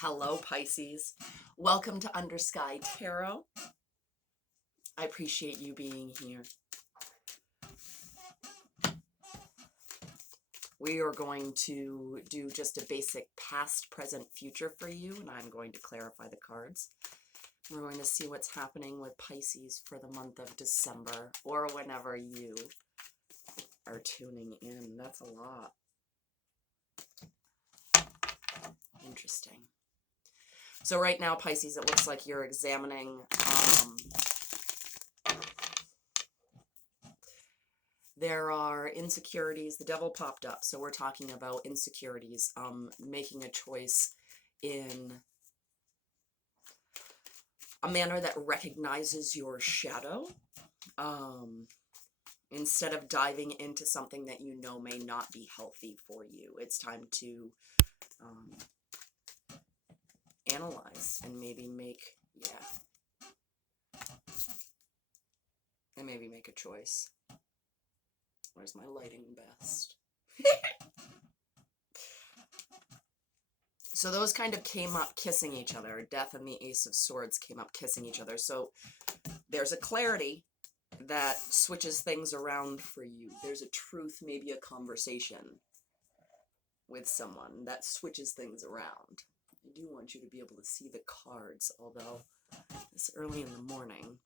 Hello, Pisces. Welcome to UnderSky Tarot. I appreciate you being here. We are going to do just a basic past, present, future for you, and I'm going to clarify the cards. We're going to see what's happening with Pisces for the month of December, or whenever you are tuning in. That's a lot. Interesting. So right now, Pisces, it looks like you're examining there are insecurities. The devil popped up, so we're talking about insecurities, making a choice in a manner that recognizes your shadow, instead of diving into something that you know may not be healthy for you. It's time to analyze and maybe make, and maybe make a choice. Where's my lighting best? So those kind of came up kissing each other. Death and the Ace of Swords came up kissing each other. So there's a clarity that switches things around for you. There's a truth, maybe a conversation with someone that switches things around. I do want you to be able to see the cards, although it's early in the morning.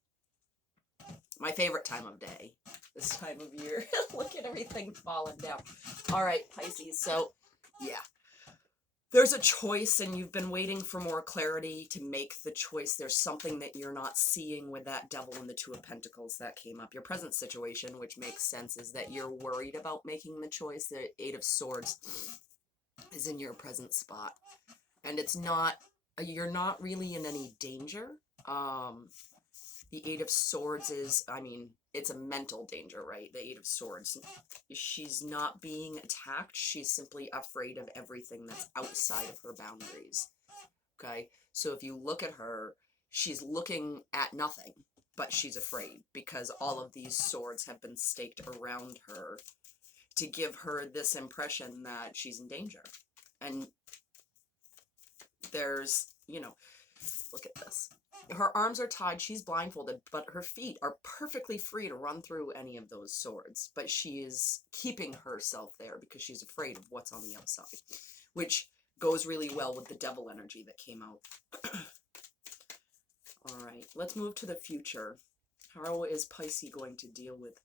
My favorite time of day, this time of year. Look at everything falling down. All right, Pisces. So, yeah. There's a choice, and you've been waiting for more clarity to make the choice. There's something that you're not seeing with that devil and the Two of Pentacles that came up. Your present situation, which makes sense, is that you're worried about making the choice. The Eight of Swords is in your present spot. And it's not, you're not really in any danger. The Eight of Swords is, it's a mental danger, right? The Eight of Swords. She's not being attacked. She's simply afraid of everything that's outside of her boundaries. Okay? So if you look at her, she's looking at nothing, but she's afraid because all of these swords have been staked around her to give her this impression that she's in danger. And there's, look at this. Her arms are tied, she's blindfolded, but her feet are perfectly free to run through any of those swords. But she is keeping herself there because she's afraid of what's on the outside, which goes really well with the devil energy that came out. All right, let's move to the future. How is Pisces going to deal with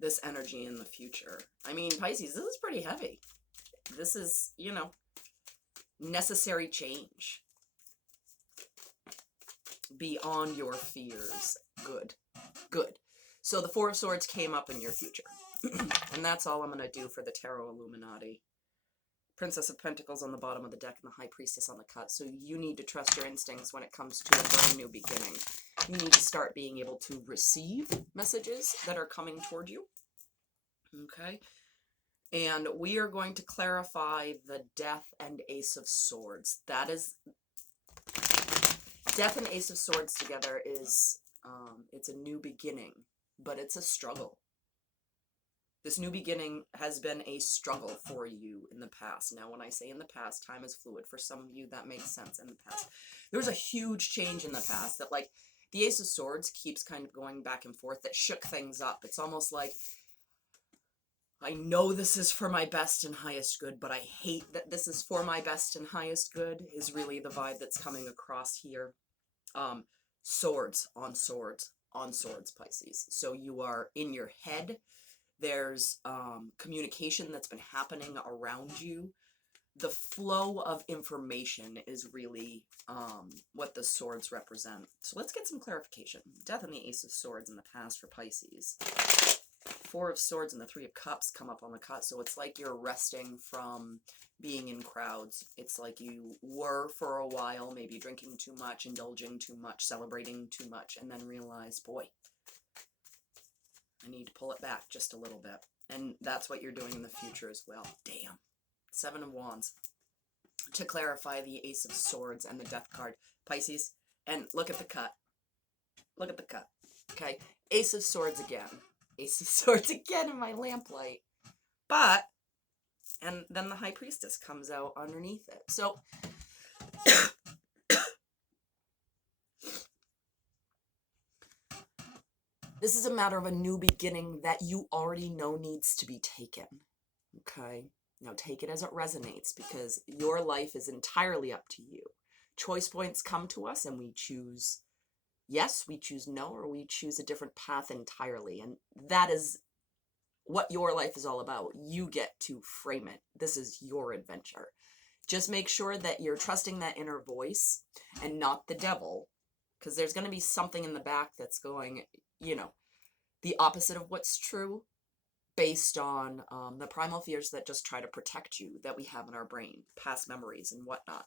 this energy in the future? Pisces, this is pretty heavy. This is, necessary change. Beyond your fears. Good. Good. So the Four of Swords came up in your future. And that's all I'm going to do for the Tarot Illuminati. Princess of Pentacles on the bottom of the deck and the High Priestess on the cut. So you need to trust your instincts when it comes to a brand new beginning. You need to start being able to receive messages that are coming toward you. Okay? And we are going to clarify the Death and Ace of Swords. That is... Death and Ace of Swords together is, it's a new beginning, but it's a struggle. This new beginning has been a struggle for you in the past. Now, when I say in the past, time is fluid. For some of you, that makes sense in the past. There was a huge change in the past that, like, the Ace of Swords keeps kind of going back and forth that shook things up. It's almost like, I know this is for my best and highest good, but I hate that this is for my best and highest good is really the vibe that's coming across here. Swords on swords on swords, Pisces. So you are in your head. There's communication that's been happening around you. The flow of information is really what the swords represent. So let's get some clarification. Death and the Ace of Swords in the past for Pisces. Four of Swords and the Three of Cups come up on the cut. So it's like you're resting from being in crowds. It's like you were for a while, maybe drinking too much, indulging too much, celebrating too much, and then realize, boy, I need to pull it back just a little bit. And that's what you're doing in the future as well. Damn. Seven of Wands. To clarify the Ace of Swords and the Death card, Pisces, and look at the cut. Look at the cut. Okay, Ace of Swords again. Ace of Swords again in my lamplight. But, and then the High Priestess comes out underneath it. So, This is a matter of a new beginning that you already know needs to be taken. Okay? Now take it as it resonates, because your life is entirely up to you. Choice points come to us and we choose yes, we choose no, or we choose a different path entirely. And that is what your life is all about. You get to frame it. This is your adventure. Just make sure that you're trusting that inner voice and not the devil, because there's going to be something in the back that's going, you know, the opposite of what's true, based on the primal fears that just try to protect you, that we have in our brain, past memories and whatnot.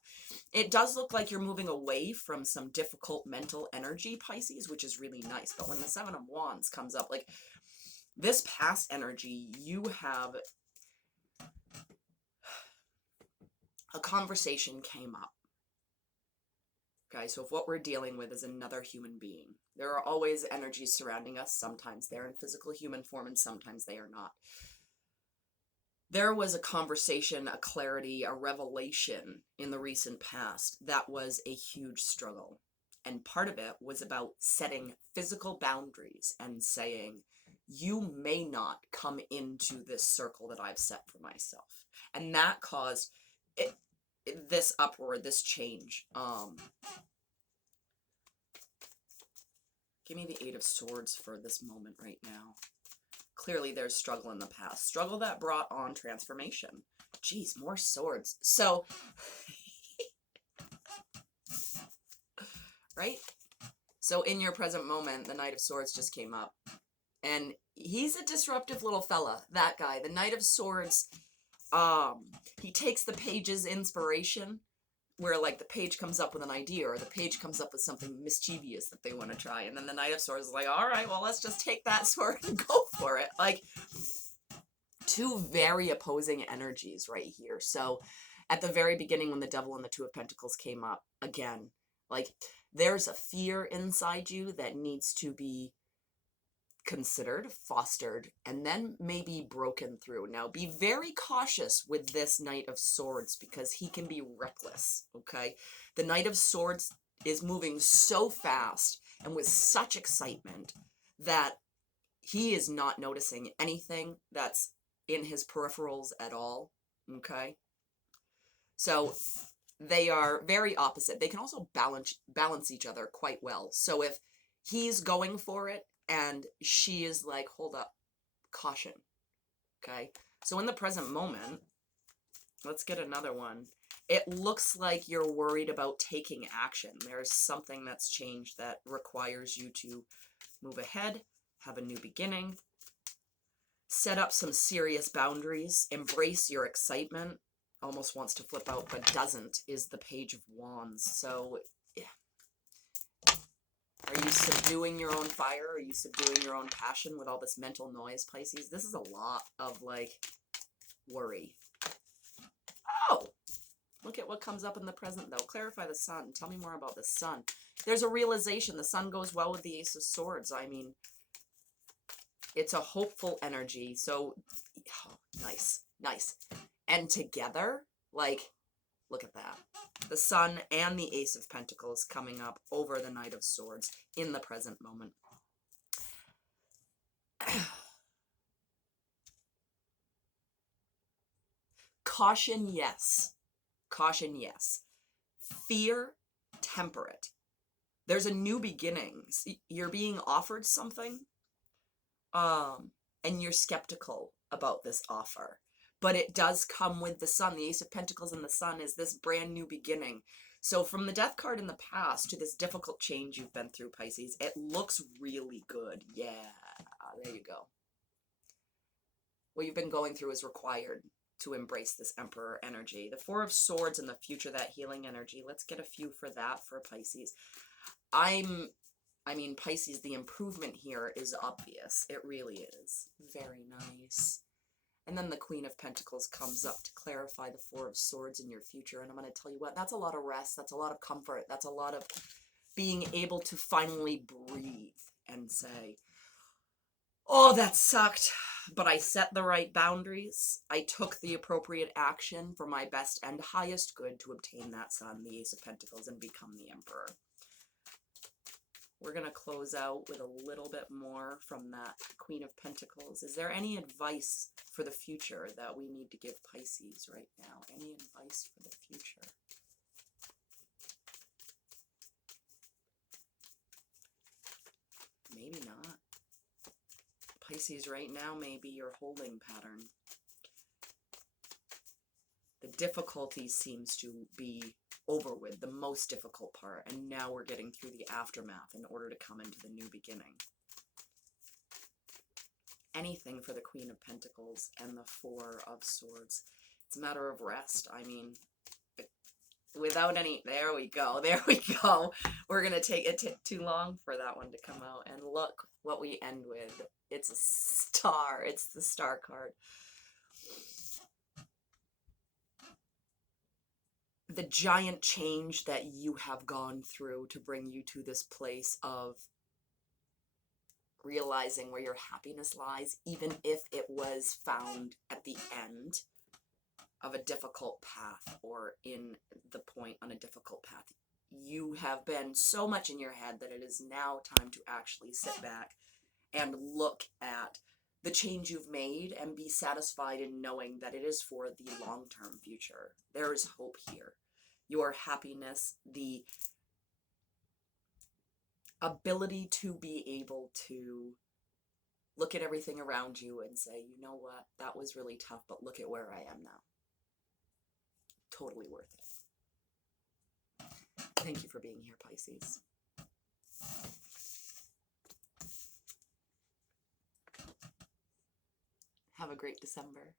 It does look like you're moving away from some difficult mental energy, Pisces, which is really nice. But when the Seven of Wands comes up, like this past energy, you have a conversation came up. Okay, so if what we're dealing with is another human being, there are always energies surrounding us. Sometimes they're in physical human form and sometimes they are not. There was a conversation, a clarity, a revelation in the recent past that was a huge struggle. And part of it was about setting physical boundaries and saying, you may not come into this circle that I've set for myself. And that caused this uproar, this change. Give me the Eight of Swords for this moment right now. Clearly there's struggle in the past. Struggle that brought on transformation. Geez, more swords. So, right? So in your present moment, the Knight of Swords just came up. And he's a disruptive little fella, that guy. The Knight of Swords, he takes the page's inspiration, where like the page comes up with an idea, or the page comes up with something mischievous that they want to try, and then the Knight of Swords is like, all right, well, let's just take that sword and go for it. Like, two very opposing energies right here. So at the very beginning, when the Devil and the Two of Pentacles came up, again, like there's a fear inside you that needs to be considered, fostered, and then maybe broken through. Now, be very cautious with this Knight of Swords, because he can be reckless, okay? The Knight of Swords is moving so fast and with such excitement that he is not noticing anything that's in his peripherals at all, okay? So they are very opposite. They can also balance each other quite well. So if he's going for it and she is like, hold up, caution, okay? So in the present moment, let's get another one. It looks like you're worried about taking action. There's something that's changed that requires you to move ahead, have a new beginning, set up some serious boundaries, embrace your excitement. Almost wants to flip out, but doesn't, is the Page of Wands. So, yeah. Are you subduing your own fire? Are you subduing your own passion with all this mental noise, Pisces? This is a lot of, like, worry. Oh! Look at what comes up in the present, though. Clarify the Sun. Tell me more about the Sun. There's a realization. The Sun goes well with the Ace of Swords. I mean, it's a hopeful energy. So, oh, nice. Nice. And together, like, look at that. The Sun and the Ace of Pentacles coming up over the Knight of Swords in the present moment. Caution, yes. Caution, yes. Fear, temperate. There's a new beginning. You're being offered something, and you're skeptical about this offer. But it does come with the Sun. The Ace of Pentacles and the Sun is this brand new beginning. So from the Death card in the past to this difficult change you've been through, Pisces, it looks really good. Yeah, there you go. What you've been going through is required to embrace this Emperor energy. The Four of Swords and the future, that healing energy. Let's get a few for that for Pisces. I mean, Pisces, the improvement here is obvious. It really is. Very nice. And then the Queen of Pentacles comes up to clarify the Four of Swords in your future. And I'm going to tell you what, that's a lot of rest. That's a lot of comfort. That's a lot of being able to finally breathe and say, oh, that sucked. but I set the right boundaries. I took the appropriate action for my best and highest good to obtain that Sun, the Ace of Pentacles, and become the Emperor. We're going to close out with a little bit more from that Queen of Pentacles. Is there any advice for the future that we need to give Pisces right now? Any advice for the future? Maybe not. Pisces, right now may be your holding pattern. The difficulty seems to be over with, the most difficult part, and now we're getting through the aftermath in order to come into the new beginning. Anything for the Queen of Pentacles and the Four of Swords. It's a matter of rest. I mean, without any, there we go, We're going to take it too long for that one to come out, and look what we end with. It's a star. It's the Star card. The giant change that you have gone through to bring you to this place of realizing where your happiness lies, even if it was found at the end of a difficult path or in the point on a difficult path. You have been so much in your head that it is now time to actually sit back and look at the change you've made and be satisfied in knowing that it is for the long-term future. There is hope here. Your happiness, the ability to be able to look at everything around you and say, you know what, that was really tough, but look at where I am now. Totally worth it. Thank you for being here, Pisces. Have a great December.